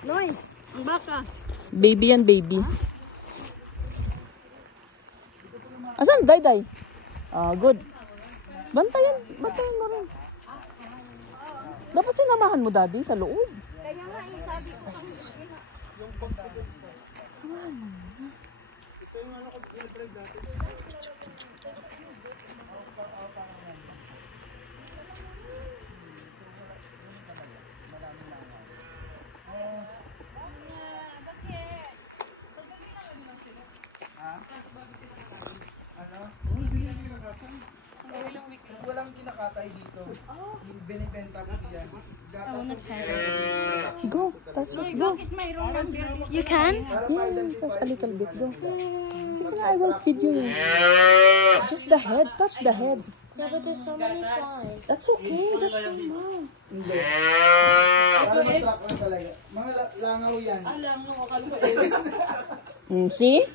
Noy, ang baka. Baby yan, baby. Asan? Day. Ah, good. Bantayan mo rin. Dapat sinamahan mo, daddy, sa loob. Kaya nga eh, sabi ko. Ito yung ano ko drive dati. Walang kinakatay dito. Binibenta ko yan. Go, touch it, go. Bakit mayroong number? You can? Yeah, touch a little bit, go. Sige na, I will feed you. Just the head, touch the head. Yeah, but there's so many flies. That's okay, that's normal. Hindi. Para masarap lang talaga. Mga langaw yan. See?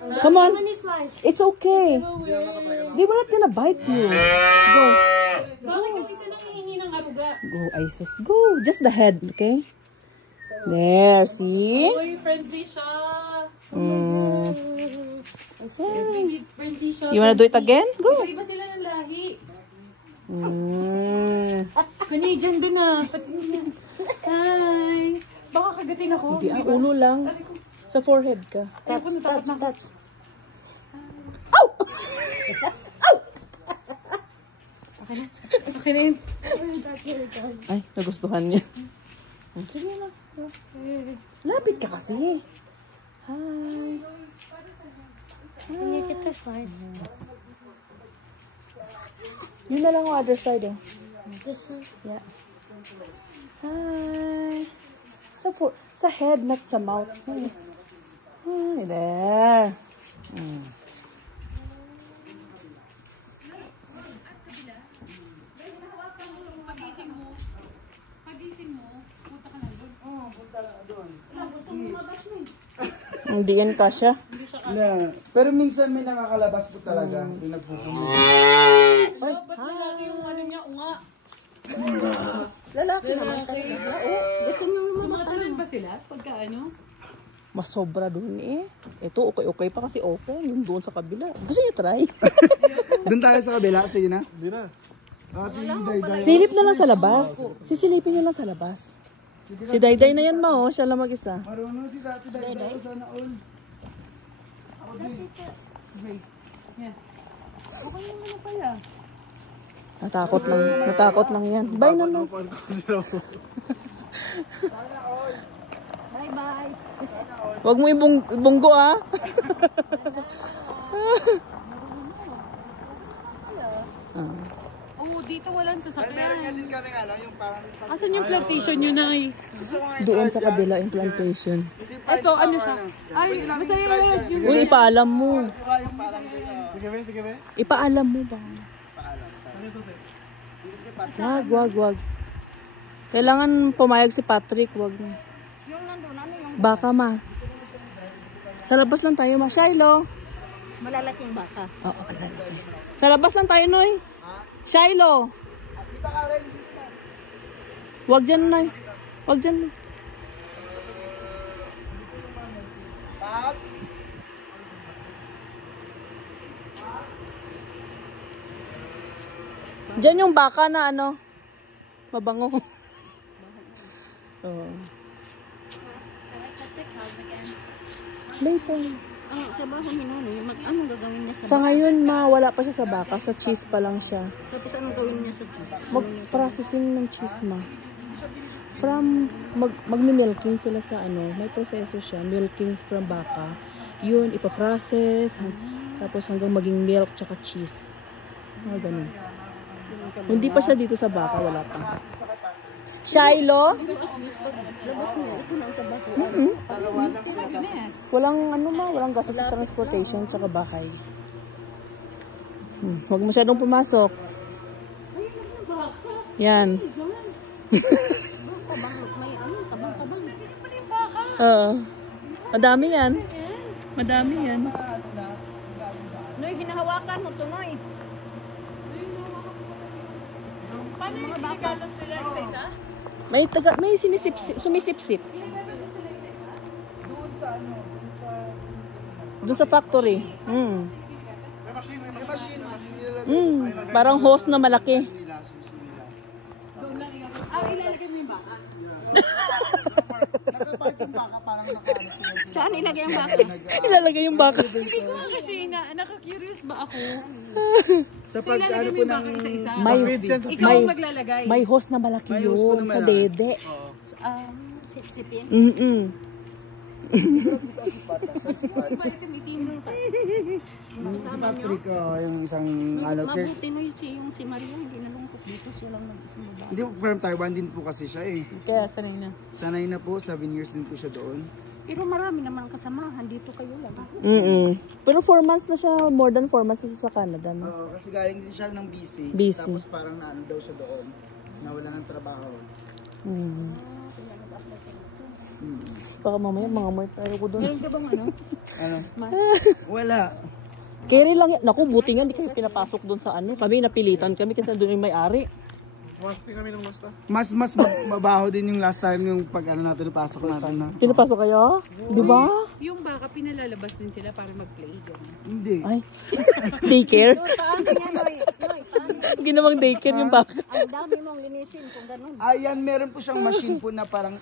Come on. So many flies. It's okay. They were not gonna bite you. Go. Bakit yung isa nang hihingi ng aruga? Go, Isis. Go. Just the head, okay? There, see? Uy, friendly siya. Friendly siya. You wanna do it again? Go. Iba sila ng lahi. Canadian din ah. Hi. Baka kagatin ako. Hindi, ulo lang. Sa forehead ka. Touch. Ow! Okay na yun. Ay, nagustuhan niya. Sige na. Lapit ka kasi. Hi. Can you get the flies? Yun na lang ang other side, oh. This one? Yeah. Hi. Sa head, not sa mouth. Hi. Hi, there. Pagising mo, punta ka na doon. Oo, punta lang doon. Hindi yan kasha. Yeah. Pero minsan may nakakalabas po talaga. Yung nagpupuno. Ay, ba't lalaki yung ano niya, unga? Lalaki naman. Gusto nyo mamatalan ba sila? Pagka ano? Mas sobra doon eh. Ito, okay pa kasi okay. Yung doon sa kabila. Gusto niyo try? Doon tayo sa kabila. Sige na. Hindi na. Silip na lang sa labas. Sisilipin niyo lang sa labas. Si Dayday na yan ma, oh. Siya lang mag-isa. Marunong si Dayday. Sana all. Grace. Yeah. Okay naman na pala. Natakot lang yan. Bye na lang. Bye-bye. Huwag mo ibunggo ah. Oo, dito walang sasakyan. Meron din kami ano, yung parang... Asan yung plantation nyo na eh? Doon sa kabila yung plantation. Ito, ano siya? Ay, masaya yun. Uy, ipaalam mo. Sige be. Ipaalam mo ba? Wag. Kailangan pumayag si Patrick, wag mo. Yung nandun, ano yung Baka ma. Sa labas lang tayo ma. Shiloh. malalaking baka? Oo, sa labas lang tayo, Noy. Shiloh. Wag dyan, Noy. Wag dyan, Noy. Diyan yung baka na ano, mabango. Later. Trabaho ni Nonoy, anong gagawin niya Sa ngayon, wala pa siya sa baka. Sa cheese pa lang siya. Tapos anong gawin niya sa cheese? Mag-processing ng cheese, ma. From, magmi-milking sila sa ano, may proseso siya. Milking from baka. Yun, ipaprocess. Tapos hanggang maging milk tsaka cheese. Ganun. Hindi pa siya dito sa baka, wala pa. Shiloh? Walang ano ma, walang gastos sa transportation tsaka bahay. Huwag masyadong pumasok. Yan. Madami yan. Madami yan. Noy, hinahawakan mo to, Noy. Paano yung ginagatas nila isa-isa? May sumisip-sip. sa ano, Doon sa factory. may machine. Parang hose na malaki. Nila, suso nila. Ilalagay mo yung baka. Nakapark yung baka, parang nakaano sila. Saan ilagay ang baka? Ilalagay yung baka. Hindi ko kasi naka-curious ba ako? Sa So ilalagay mo yung baka isa-isa. Ikaw ang maglalagay. May hose na malaki May hose po yun na sa malaki. dede. Sipsipin. Si Patrick, yung isang ano, Mabuti no yung si Maria, hindi nalungkot dito siya lang mag-isang babae. hindi po from Taiwan din po kasi siya eh. Kaya sanay na. Sanay na po, 7 years din po siya doon. Pero marami naman kasamahan, dito kayo lang. Pero 4 months na siya, more than 4 months na siya sa Canada. No? Oo, kasi galing din siya ng BC. BC. Tapos parang naano daw siya doon. Nawala ng trabaho. Baka mamaya mga more tayo ko doon. Meron ka bang ano? Ano? Wala. Carry lang yan. Naku, buti nga, hindi kayo pinapasok doon sa ano. Kami napilitan kami kasi doon yung may-ari. Mas mabaho din yung last time yung pag ano natin pasok natin na. Pinapasok kayo? Di ba? Yung baka pinalalabas din sila para mag-play. Hindi. Ay. Daycare? Paano yan, Noy? Ginawang daycare yung baka. Ang dami mong linisin kung ganun. Ayan, meron po siyang machine po na parang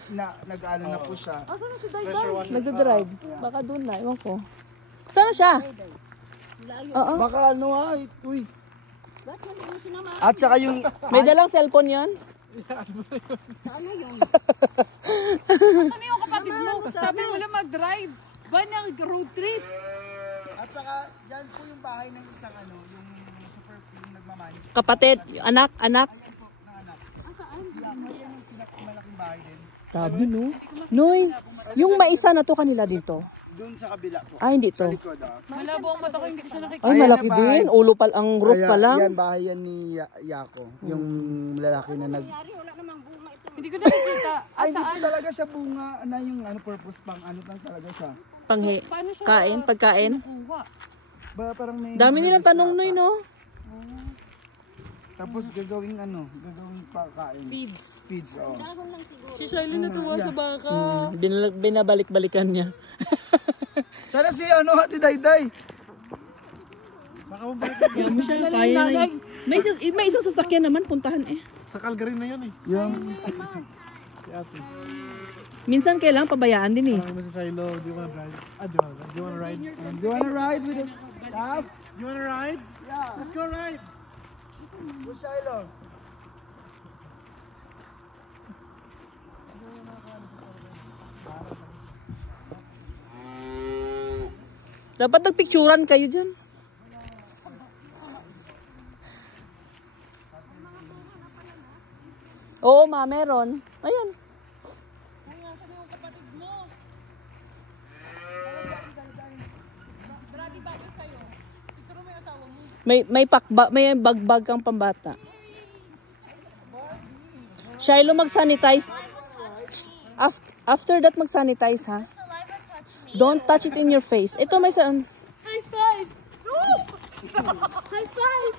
nag-ano na po siya. Nagdadrive. Baka doon na, ewan ko. Sana siya? Oo. Baka ano uy. Ba't hindi mo sinama? At saka yung May dalang cellphone yan? Ano yung kapatid mo? Sabi mo lang mag-drive. Ba nag-road trip? at saka yan po yung bahay ng isang ano, yung super yung nagmamanage. Kapatid, anak. Ayan po, ng anak. Yan yung pinakamalaking bahay din. Sabi no. Noy, yung maisa na to kanila dito. Doon sa kabila po. Ay, hindi to. Sa likod Malabo ang mata ko, hindi ko siya nakikita. Ay, Ayan malaki ang bahay. din. Ulo pa, ang roof pa lang. Yan, bahay yan ni Yako. Yung lalaki na nag... Hindi ko nakikita. Ay, hindi po talaga siya bunga na yung ano, purpose pang ano lang talaga siya. Panghe. Paano siya Kain, pagkain. kuha? Ba, parang may... Dami nilang tanong, Noy, no? Tapos gagawing ano, gagawing pagkain. Feeds. Feeds, oh. Si Shiloh natuwa sa baka. Binabalik-balikan niya. Sana si ano, Ate Dayday. Kaya mo siya, kaya na yun. May isang sasakyan naman, puntahan eh. Sa Calgary na yun eh. Yung... Si ate. Minsan kailangan pabayaan din eh. Parang si Silo, do you wanna drive? Do you wanna ride? Do you wanna ride with the staff? You wanna ride? Yeah. Let's go ride! Go Shiloh. Dapat nagpicturan kayo dyan. Oo, ma, meron. Ayun. May bagbag kang pambata. Shiloh, mag-sanitize. After that, mag-sanitize, ha? Don't touch it in your face. Ito may sa... High five! High five!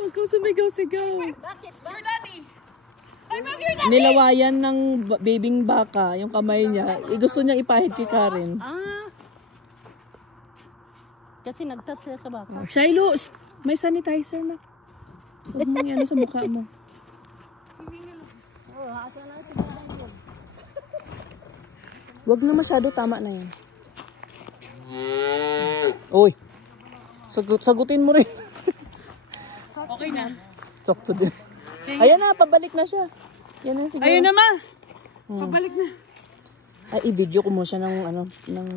Huwag kang sumigaw-sigaw. Bakit? Your daddy! I'm not your Nilawayan ng babing baka, yung kamay niya. Gusto niyang ipahid kay Karen. Kasi nag-touch siya sa baka. Shiloh, may sanitizer na. Huwag mo yan sa mukha mo. Huwag na masyado, tama na yan. Uy, sagutin mo rin. Okay na. Sakto din. Ayan na, pabalik na siya. Yan na siguro. Ayun na ma! Pabalik na. Ay, i-video ko mo siya ng ano, ng